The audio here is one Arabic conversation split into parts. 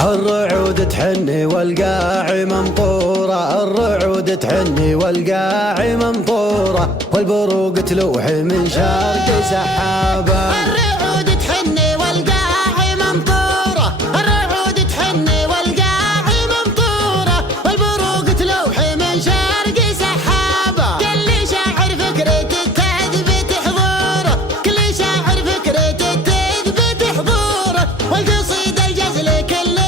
الرعود تحني والقاع ممطورة، الرعود تحني والقاع ممطورة، والبروق تلوح من شرق سحابة. الرعود تحني والقاع ممطورة، الرعود تحني والقاع ممطورة، والبروق تلوح من شرق سحابة. كل شاعر فكرته تثبت حضوره، كل شاعر فكرته تثبت حضوره، والقصيدة الجزل كل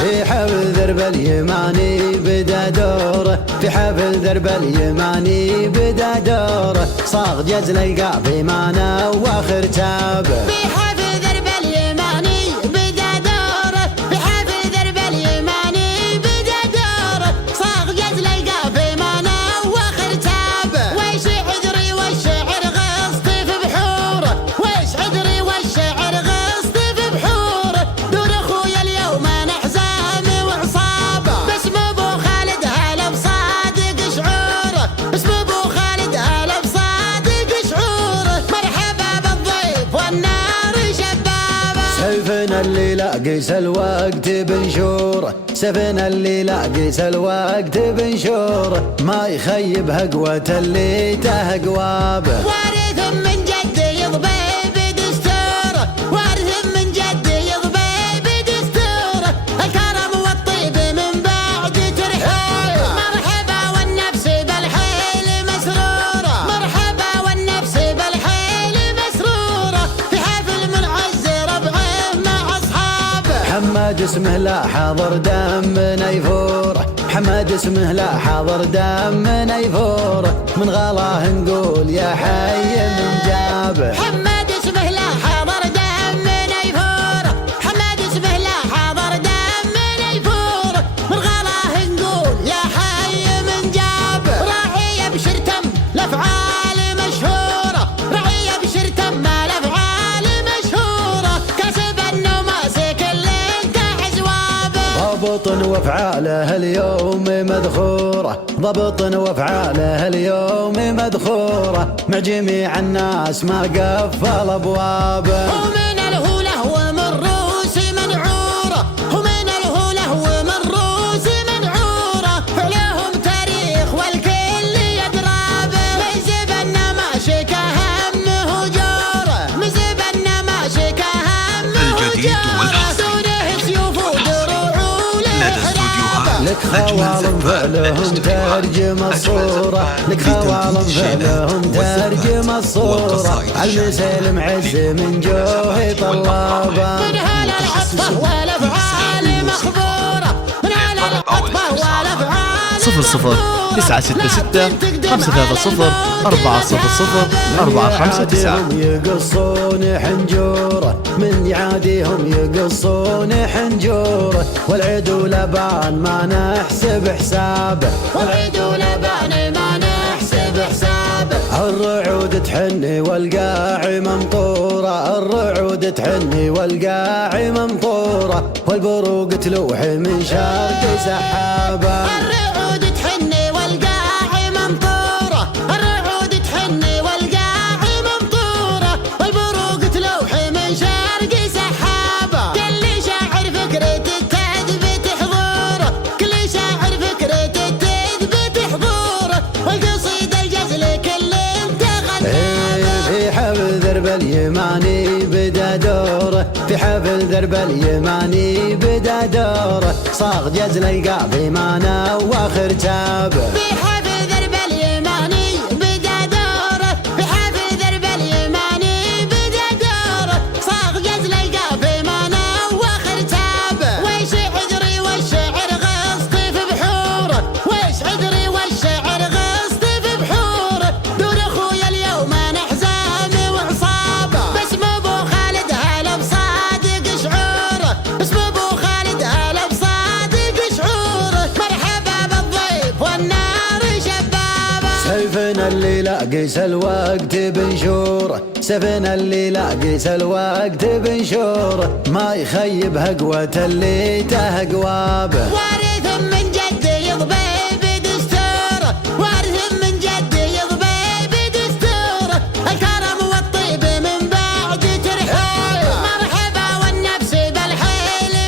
في حفل درب اليماني بدا دوره، في حفل درب اليماني بدا دوره، صاغ جزل القافي ما نواخر تابه. في حفل درب اليماني بدا دوره، في حفل درب اليماني بدا دوره، صاغ جزل القافي ما نواخر تابه. ويش عذري والشعر غصتي في بحوره، ويش عذري والشعر غصتي في بحوره، دور اخويا اليوم نحزامي وعصابه. باسم ابو خالد هلا بصادق شعوره، باسم ابو خالد هلا بصادق شعوره، مرحبا بالضيف والنار شبابه. سيفنا اللي لاقيس الوقت بنشوره، سيفنا اللي لاقيس الوقت بنشوره، ما يخيب هقوة اللي تهقوابه. وارث من جدي يضبي بدستوره، وارث من جدي يضبي بدستوره، الكرم والطيب من بعد ترحيله. مرحبا والنفس بالحيل مسروره، مرحبا والنفس بالحيل مسروره، في حفل منعز ربعه مع اصحابه. محمد اسمه لا حاضر دم نيفوره، محمد اسمه لا حاضر دم نيفوره، من غلاه نقول يا حي من جابه. محمد اسمه لا حاضر دم نيفوره، محمد اسمه لا حاضر دم نيفوره، من غلاه نقول يا حي من جابه. راعي ابشر تم الافعال مشهوره، راعي ابشر تم الافعال مشهوره، كسب النماسك اللي انتهى جوابه. ضبط وافعاله اليوم مذخوره، ضبط وافعاله اليوم مذخوره، مع جميع الناس ما قفل ابوابه. ومن الهوله ومن روس منعوره، ومن الهوله ومن روس منعوره، عليهم تاريخ والكل يدرابه. من زبنا ماشيك همه جوره، من زبنا ماشيك همه جوره، دونه سيوف ودروع ولحرابه. لك خوالم فلهم ترجم الصورة، لك خوالم فلهم ترجم الصورة، عالمسلم عز من جوه طلابه. من هلا العطفة والأفعال مخبورة، من هلا العطفة والأفعال 00 966 530 400 459. يقصون حنجوره، من يعاديهم يقصون حنجوره، والعدو لبان ما نحسب حسابه، والعدو لبان ما نحسب حسابه. الرعود تحني والقاع ممطورة، الرعود تحني والقاع ممطورة، والبروق تلوح من شرق سحابة. الرعود تحني والقاع ممطورة، الرعود تحني والقاع ممطورة، والبروق تلوح من شرق سحابة. كل شاعر فكرته تثبت حضوره، كل شاعر فكرته تثبت حضوره، والقصيدة الجزل كل في حفل درب اليماني بدا دوره، في حفل درب اليماني بدا دوره، صاغ جزل القافي ما نواخر تابه. في حفل درب اليماني بدا دوره، في حفل درب اليماني بدا دوره، صاغ جزل القافي ما نواخر تابه. ويش عذري والشعر غصتي في بحوره، ويش عذري والشعر غصتي في بحوره، دور اخويا اليوم نحزامي وعصابه. باسم ابو خالد هلا بصادق شعوره، باسم ابو خالد هلا بصادق شعوره، مرحبا بالضيف والنار شبابه. سيفنا اللي لاقيس الوقت بنشوره، سيفنا اللي لاقيس الوقت بنشوره، ما يخيب هقوة اللي تهقوابه. وارث من جدي يضبي بدستوره، وارث من جدي يضبي بدستوره، الكرم والطيب من بعد ترحيله. مرحبا والنفس بالحيل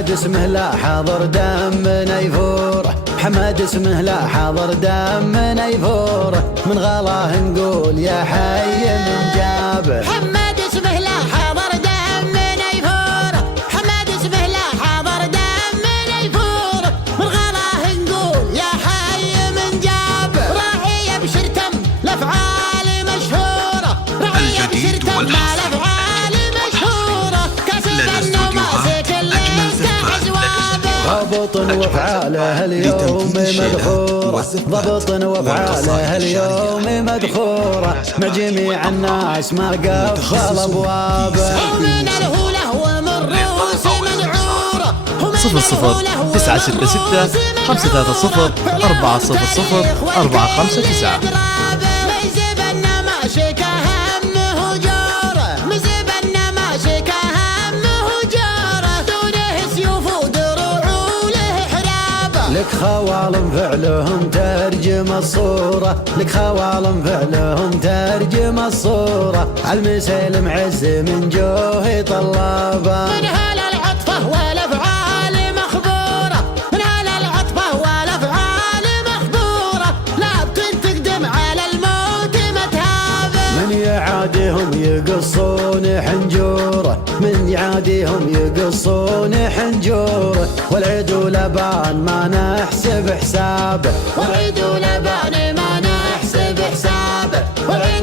حماد اسمه لا حاضر دمنا يفور حماد اسمه لا حاضر دمنا يفور من غلاه نقول يا حي من جابه حماد اسمه لا حاضر دمنا يفور حماد اسمه لا حاضر دمنا يفور من غلاه نقول يا حي من جابه راعي ابشر تم الافعال مشهوره راعي ابشر تم الافعال مشهوره كاسب النماسك اللي كحزوابه ضبط وافعاله اليوم مدحوره ضبط وافعاله اليوم مدحوره مع جميع الناس ما قفل ابوابه ومن الهوله ومن روس منعوره 00 966 530 400 459. مزبنا ماشيك همه جوره مزبنا ماشيك همه جوره دونه سيوف ودروع وله حرابه لك خوالم فعلهم ترجم الصورة لك خوالم فعلهم ترجم الصورة عالمسيل معز من جوه طلابه من هلا العطفه والافعال مخبوره من هلا العطفه والافعال مخبوره لكن تقدم على الموت متهابه من يعاديهم يقصون حنجوره من يعاديهم يقصون حنجوره والعيد ولبان ما نحسب حسابه والعيد ولبان ما نحسب حسابه والعيد